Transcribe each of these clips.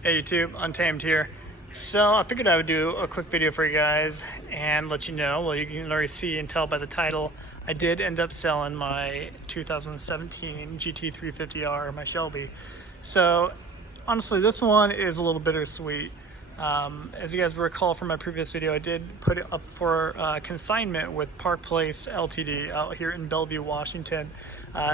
Hey YouTube, Untamed here. So I figured I would do a quick video for you guys and let you know, well, you can already see and tell by the title, I did end up selling my 2017 GT350R, my Shelby. So honestly, this one is a little bittersweet. As you guys recall from my previous video, I did put it up for consignment with Park Place Ltd. out here in Bellevue, Washington.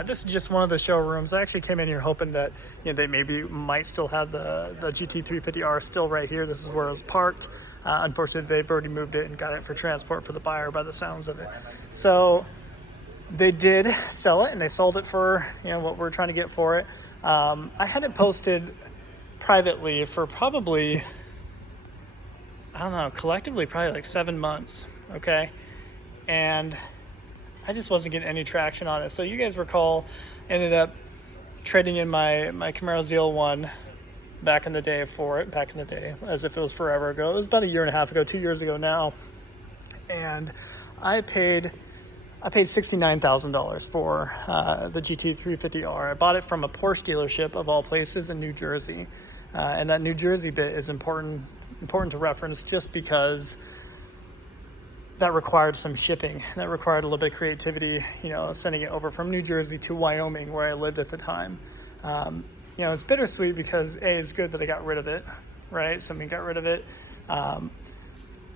This is just one of the showrooms. I actually came in here hoping that they maybe might still have the GT350R still right here. This is where it was parked. Unfortunately, they've already moved it and got it for transport for the buyer by the sounds of it. So they did sell it, and they sold it for what we're trying to get for it. I had it posted privately for probably, I don't know, collectively probably like 7 months, okay? And I just wasn't getting any traction on it. So you guys recall, ended up trading in my Camaro ZL1 back in the day for it, back in the day, as if it was forever ago. It was about a year and a half ago, 2 years ago now. And I paid $69,000 for the GT350R. I bought it from a Porsche dealership of all places in New Jersey. And that New Jersey bit is important to reference just because that required some shipping. That required a little bit of creativity, sending it over from New Jersey to Wyoming, where I lived at the time. It's bittersweet because A, it's good that I got rid of it, right? So I got rid of it. I'm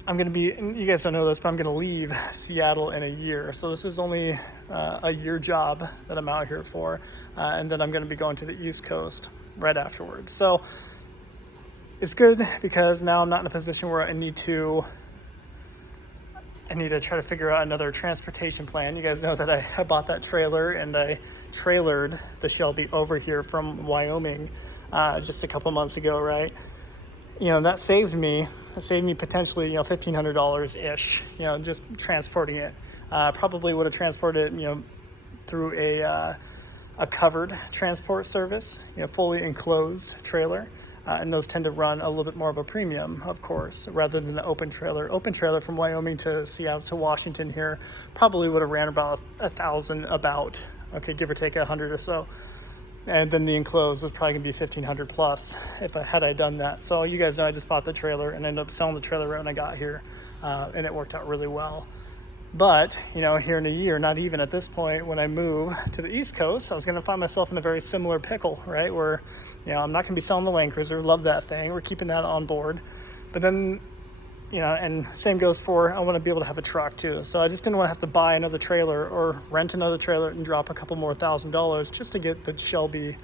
going to be, and you guys don't know this, but I'm going to leave Seattle in a year. So this is only a year job that I'm out here for. And then I'm going to be going to the East Coast right afterwards. So it's good because now I'm not in a position where I need to try to figure out another transportation plan. You guys know that I bought that trailer and I trailered the Shelby over here from Wyoming just a couple months ago, right? That saved me potentially, $1,500-ish, just transporting it. Probably would have transported it, through a covered transport service, fully enclosed trailer. And those tend to run a little bit more of a premium, of course, rather than the open trailer. Open trailer from Wyoming to Seattle to Washington here probably would have ran about $1,000, okay, give or take 100 or so. And then the enclosed was probably gonna be 1,500 plus if I done that. So you guys know I just bought the trailer and ended up selling the trailer right when I got here, and it worked out really well. But here in a year, not even at this point, when I move to the East Coast, I was gonna find myself in a very similar pickle, right? Where I'm not gonna be selling the Land Cruiser. Love that thing. We're keeping that on board. But then and same goes for, I want to be able to have a truck too. So I just didn't want to have to buy another trailer or rent another trailer and drop a couple more $1,000 just to get the Shelby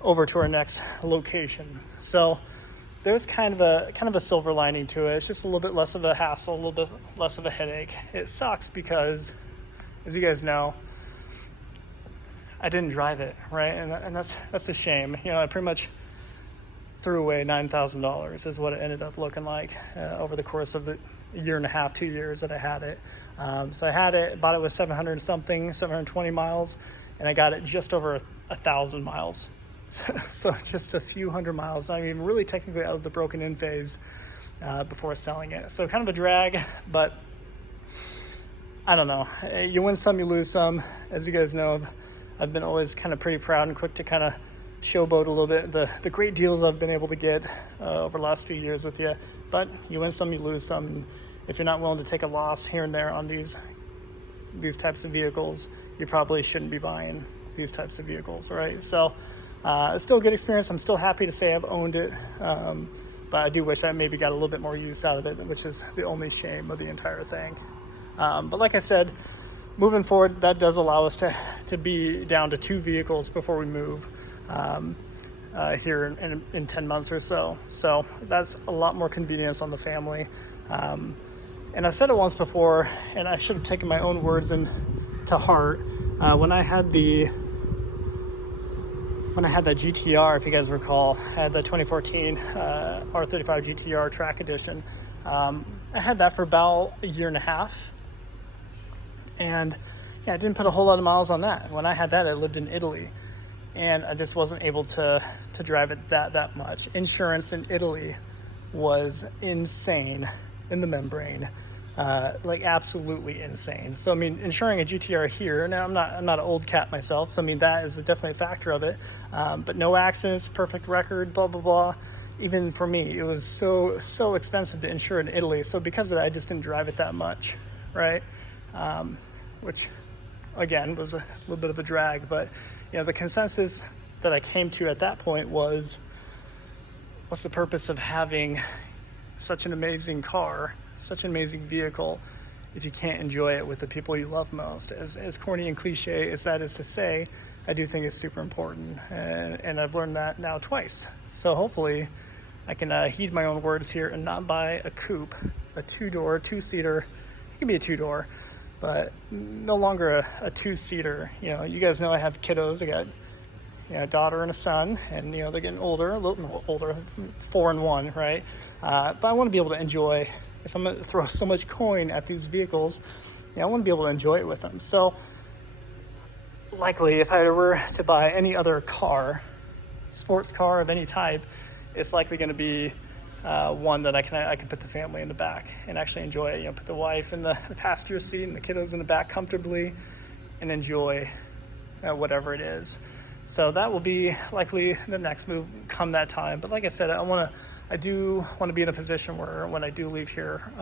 over to our next location. So there's kind of a silver lining to it. It's just a little bit less of a hassle, a little bit less of a headache. It sucks because, as you guys know, I didn't drive it, right? And that's a shame. I pretty much threw away $9,000 is what it ended up looking like over the course of the year and a half, 2 years that I had it. So I had it, bought it with 720 miles, and I got it just over 1,000 miles. So just a few hundred miles, not even really technically out of the broken in phase before selling it. So kind of a drag, but I don't know. You win some, you lose some. As you guys know, I've been always kind of pretty proud and quick to kind of showboat a little bit the great deals I've been able to get over the last few years with you. But you win some, you lose some. If you're not willing to take a loss here and there on these types of vehicles, you probably shouldn't be buying these types of vehicles, right? So it's still a good experience. I'm still happy to say I've owned it, but I do wish I maybe got a little bit more use out of it, which is the only shame of the entire thing. But like I said, moving forward, that does allow us to be down to 2 vehicles before we move here in 10 months or so. So that's a lot more convenience on the family. And I've said it once before, and I should have taken my own words to heart. When I had that GTR, if you guys recall, I had the 2014 R35 GTR track edition. I had that for about a year and a half. And I didn't put a whole lot of miles on that. When I had that, I lived in Italy, and I just wasn't able to drive it that much. Insurance in Italy was insane in the membrane. like absolutely insane. So I mean, insuring a GTR here, now I'm not an old cat myself, so I mean that is definitely a factor of it, but no accidents, perfect record, blah blah blah. Even for me, it was so expensive to insure in Italy, so because of that I just didn't drive it that much, right? Which again was a little bit of a drag. But you know, the consensus that I came to at that point was, what's the purpose of having such an amazing car, such an amazing vehicle, if you can't enjoy it with the people you love most? As corny and cliche as that is to say, I do think it's super important, and I've learned that now twice. So hopefully I can heed my own words here and not buy a coupe, a two-door, two-seater. It can be a two-door, but no longer a two-seater. You know, you guys know I have kiddos. I got, you know, a daughter and a son, and you know, they're getting older, a little older, 4 and 1, right? But I want to be able to enjoy. If I'm going to throw so much coin at these vehicles, you know, I want to be able to enjoy it with them. So likely, if I were to buy any other car, sports car of any type, it's likely going to be one that I can put the family in the back and actually enjoy it. You know, put the wife in the passenger seat and the kiddos in the back comfortably, and enjoy whatever it is. So that will be likely the next move come that time. But like I said, I do want to be in a position where when I do leave here,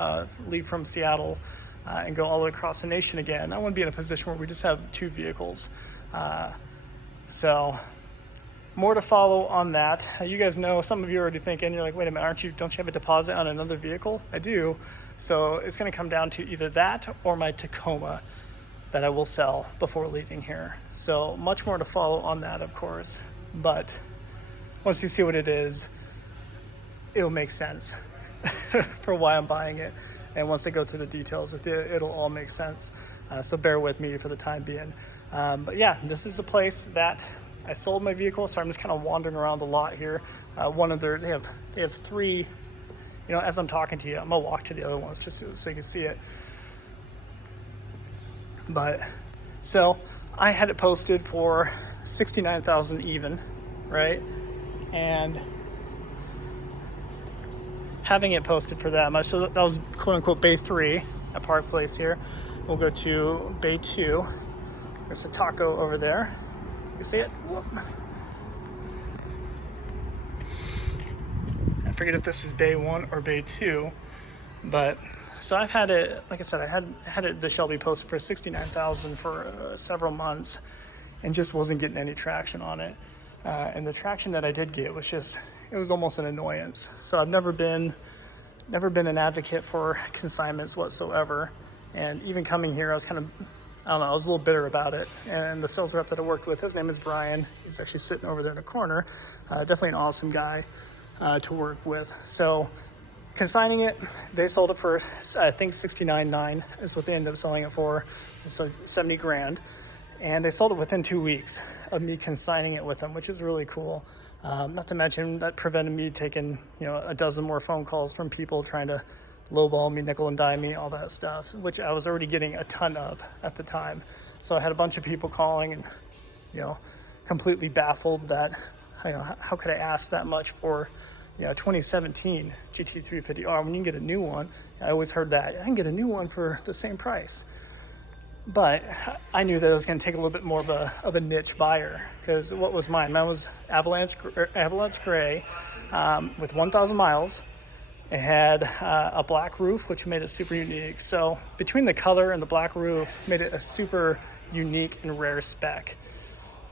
leave from Seattle and go all the way across the nation again, I want to be in a position where we just have 2 vehicles. So more to follow on that. You guys know, some of you are already thinking, you're like, wait a minute, don't you have a deposit on another vehicle? I do. So it's going to come down to either that or my Tacoma that I will sell before leaving here. So much more to follow on that, of course. But once you see what it is, it'll make sense for why I'm buying it. And once I go through the details, it'll all make sense. So bear with me for the time being. But yeah, this is a place that I sold my vehicle, so I'm just kind of wandering around the lot here. They have 3, you know, as I'm talking to you, I'm gonna walk to the other ones just so you can see it. But so I had it posted for 69,000 even, right? And having it posted for that much, so that was quote unquote bay 3 at Park Place here. We'll go to bay 2. There's a taco over there. You see it? Whoop. I forget if this is bay 1 or bay 2, but so I've had it, like I said, I had it, the Shelby posted for 69,000 for several months, and just wasn't getting any traction on it. And the traction that I did get was just, it was almost an annoyance. So I've never been an advocate for consignments whatsoever. And even coming here, I was kind of, I don't know, I was a little bitter about it. And the sales rep that I worked with, his name is Brian. He's actually sitting over there in the corner. Definitely an awesome guy to work with. So consigning it, they sold it for, I think 69.9 is what they ended up selling it for. So 70 grand. And they sold it within 2 weeks of me consigning it with them, which is really cool. Not to mention that prevented me taking, you know, a dozen more phone calls from people trying to lowball me, nickel and dime me, all that stuff, which I was already getting a ton of at the time. So I had a bunch of people calling and, you know, completely baffled that, you know, how could I ask that much for, you know, 2017 GT350R when you can get a new one? I always heard that I can get a new one for the same price. But I knew that it was going to take a little bit more of a niche buyer, because what was mine? Mine was Avalanche Gray with 1,000 miles. It had a black roof, which made it super unique. So between the color and the black roof, made it a super unique and rare spec.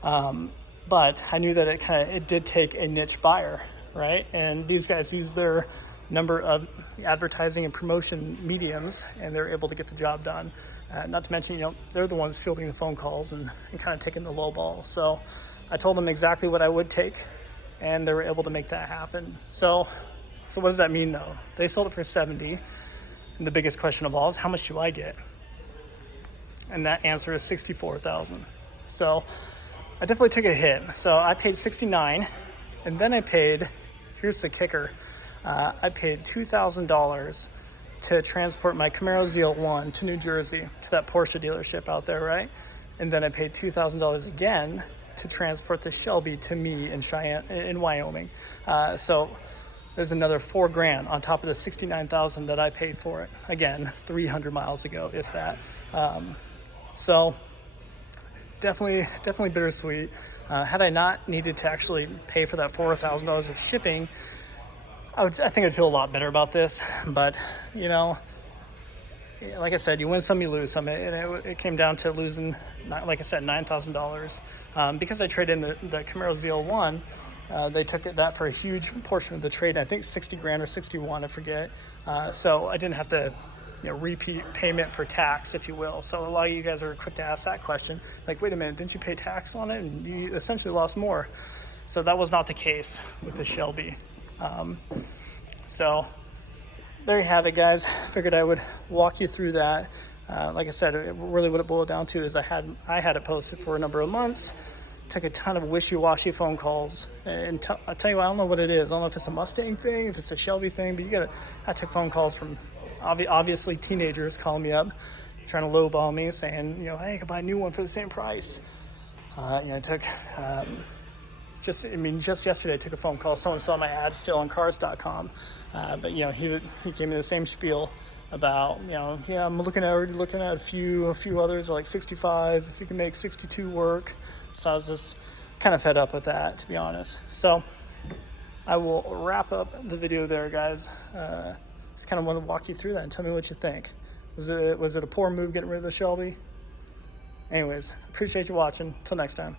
But I knew that it did take a niche buyer, right? And these guys use their number of advertising and promotion mediums, and they're able to get the job done. Not to mention, you know, they're the ones fielding the phone calls and kind of taking the low ball. So I told them exactly what I would take, and they were able to make that happen. So what does that mean though? They sold it for 70, and the biggest question of all is, how much do I get? And that answer is 64,000. So I definitely took a hit. So I paid 69, and then I paid, here's the kicker, I paid $2,000 to transport my Camaro ZL1 to New Jersey, to that Porsche dealership out there, right? And then I paid $2,000 again to transport the Shelby to me in Wyoming. So there's another $4,000 on top of the $69,000 that I paid for it. Again, 300 miles ago, if that. So definitely bittersweet. Had I not needed to actually pay for that $4,000 of shipping, I think I'd feel a lot better about this. But you know, like I said, you win some, you lose some, and it came down to losing, like I said, $9,000 because I traded in the Camaro ZL1. They took that for a huge portion of the trade. I think 60 grand or 61, I forget. So I didn't have to, repeat payment for tax, if you will. So a lot of you guys are quick to ask that question. Like, wait a minute, didn't you pay tax on it? And you essentially lost more. So that was not the case with the Shelby. So there you have it, guys. Figured I would walk you through that. Like I said, really what it boiled down to is I had it posted for a number of months. Took a ton of wishy-washy phone calls, and I tell you what, I don't know what it is. I don't know if it's a Mustang thing, if it's a Shelby thing, but I took phone calls from obviously teenagers calling me up, trying to lowball me, saying, hey, I could buy a new one for the same price. I took just yesterday I took a phone call. Someone saw my ad still on cars.com, but he gave me the same spiel about, I'm already looking at a few others like 65, if you can make 62 work. So I was just kind of fed up with that, to be honest. So I will wrap up the video there, guys. Just kind of want to walk you through that and tell me what you think. Was it a poor move getting rid of the Shelby? Anyways, appreciate you watching. Until next time.